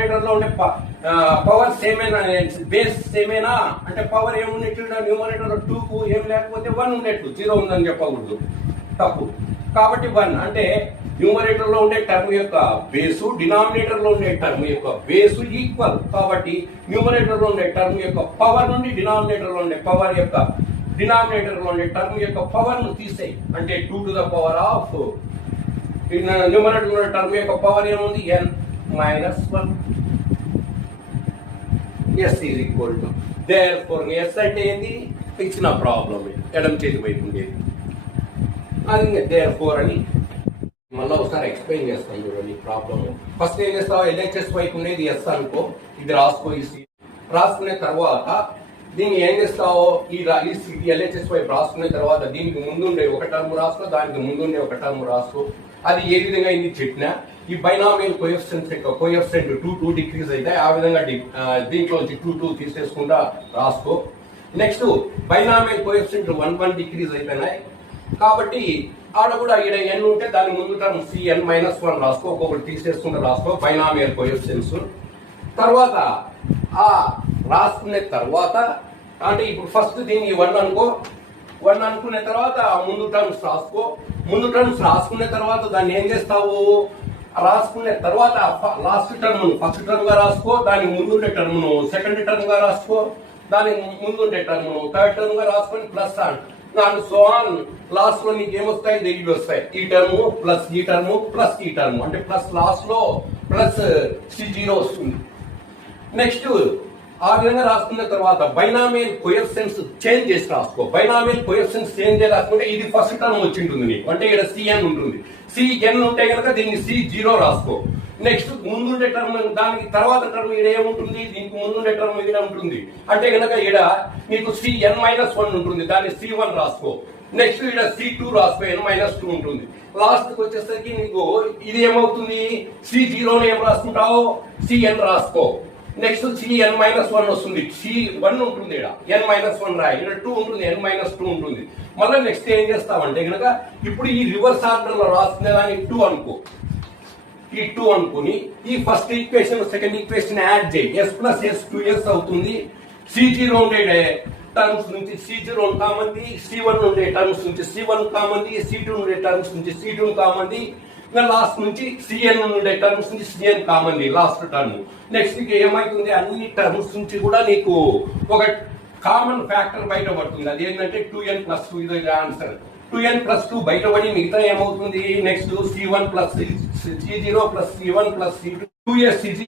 Denominator లో ఉండే power సేమేనా, base సేమేనా అంటే పవర్ ఏమున్నట్టు న్యూమరేటర్ లో 2 కు ఏం లేకపోతే 1 ఉన్నట్టు, 0 ఉందని చెప్పకూడదు, తప్పు. కాబట్టి 1 అంటే న్యూమరేటర్ లో ఉండే టర్మ్ యొక్క బేసు డినామినేటర్ లో ఉండే టర్మ్ యొక్క బేసు ఈక్వల్. కాబట్టి న్యూమరేటర్ లో ఉండే టర్మ్ యొక్క పవర్ నుండి డినామినేటర్ లో ఉండే పవర్ యొక్క డినామినేటర్ లో ఉండే టర్మ్ యొక్క పవర్ ను తీసేయి అంటే 2 to the power of numerator లో టర్మ్ యొక్క పవర్ ఏముంది n minus 1. S is equal to, therefore S అంటే ఏంది, ఇచ్చిన ప్రాబ్లం ఎడమ చేతి వైపు ఉండేది అది, therefore అని మళ్ళీ ఒకసారి ఎక్స్ప్లెయిన్ చేస్తాను చూడండి ప్రాబ్లమ్. ఫస్ట్ ఏం చేస్తావు, ఎల్హెచ్ఎస్ వైపు ఉండేది ఎస్ అనుకో, ఇది రాసుకో. రాసుకునే తర్వాత దీన్ని ఏం చేస్తావు, ఈ ఎల్హెచ్ఎస్ వైపు రాసుకునే తర్వాత దీనికి ముందుండే ఒక టర్మ్ రాసుకో, దానికి ముందుండే ఒక టర్మ్ రాసుకో. అది ఏ విధంగా ఇది చెప్పినా ఈ బైనామియల్ కోఎఫిషియెంట్స్ యొక్క కోఎఫిషియెంట్ 2 డిక్రీజ్ అయితే ఆ విధంగా దీంట్లోంచి 2 తీసేసుకుంటా రాసుకో. నెక్స్ట్ బైనామియల్ కోఎఫిషియెంట్ 1 డిక్రీజ్ అయిపోయినాయి కాబట్టి ఆడ కూడా ఇక్కడ n ఉంటే దాని ముందు టర్మ్ Cn-1 రాసుకో, ఒక్కొక్కటి తీసేసుకుంటూ రాసుకో బైనామియల్ కోఎఫిషియెంట్స్. తర్వాత ఆ రాసుకునే తర్వాత అంటే ఇప్పుడు ఫస్ట్ దీన్ని 1 అనుకో, 1 అనుకునే తర్వాత ముందు టర్మ్స్ రాసుకో. ముందు టర్మ్స్ రాసుకునే తర్వాత దాన్ని ఏం చేస్తావు, రాసుకునే తర్వాత లాస్ట్ టర్మ్ ఫస్ట్ టర్మ్ గా రాసుకో, దానికి ముందుండే టర్మ్ ను సెకండ్ టర్మ్ గా రాసుకో, దానికి ముందుండే టర్మ్ ను థర్డ్ టర్మ్ గా రాసుకొని plus and so on. Last లో నీకు ఏమొస్తాయి, ఇవి వస్తాయి, ఈ టర్మ్ ప్లస్ ఈ టర్మ్ ప్లస్ ఈ టర్మ్ అంటే ప్లస్ లాస్ట్ లో ప్లస్ C0 వస్తుంది. నెక్స్ట్ ఆ విధంగా రాసుకున్న తర్వాత బైనామియల్ కోఎఫిషియెంట్స్ చేంజ్ చేసి రాసుకో. బైనామియల్ కోఎఫిషియెంట్స్ చేంజ్ చేసి రాసుకుంటే ఇది ఫస్ట్ టర్మ్ వచ్చి ఉంటుంది నీకు, అంటే ఇక్కడ Cn ఉంటుంది. Cn ఉంటే కనుక దీన్ని C0 రాసుకో. నెక్స్ట్ ముందుండే టర్మ్ దానికి తర్వాత టర్మ్ ఇక్కడ ఏముంటుంది, దీనికి ముందుండే టర్మ్ ఇక్కడ ఉంటుంది, అంటే కనుక ఇక్కడ నీకు Cn-1 ఉంటుంది, దాన్ని C1 రాసుకో. నెక్స్ట్ ఇక్కడ C2 రాసుకో, n-2 ఉంటుంది. లాస్ట్ కి వచ్చేసరికి నీకు ఇది ఏమవుతుంది, C0 ఏం రాసుకుంటావు, Cn రాసుకో. నెక్స్ట్ Cn-1 వస్తుంది, C1 ఉంటుంది, ఇక్కడ n-1 రాయి, ఇక్కడ 2 ఉంటుంది, n-2 ఉంటుంది. మళ్ళీ నెక్స్ట్ ఏం చేస్తామంటే కనుక ఇప్పుడు ఈ రివర్స్ ఆర్డర్ లో రాసుకునే దాన్ని 2 అనుకో. ఈ 2 అనుకుని ఈ first equation second equation add చేయి, S ప్లస్ S 2S అవుతుంది. C0 ఉండే టర్మ్స్ నుంచి C0 కామంది, C1 ఉండే టర్మ్స్ నుంచి C1 కామంది, C2 ఉండే టర్మ్స్ నుంచి C2 కామంది, లాస్ట్ నుంచి Cn ఉండే టర్మ్స్ నుంచి Cn కామంది లాస్ట్ టర్మ్. నెక్స్ట్ ఏమైతుంది, అన్ని టర్మ్స్ నుంచి కూడా నీకు ఒక కామన్ ఫ్యాక్టర్ బయటపడుతుంది, అది ఏంటంటే 2n+2. ఇది ఆన్సర్. 2n+2 బయటపడి మిగతా ఏమవుతుంది, next C1 plus C0 plus C1 plus C2 2S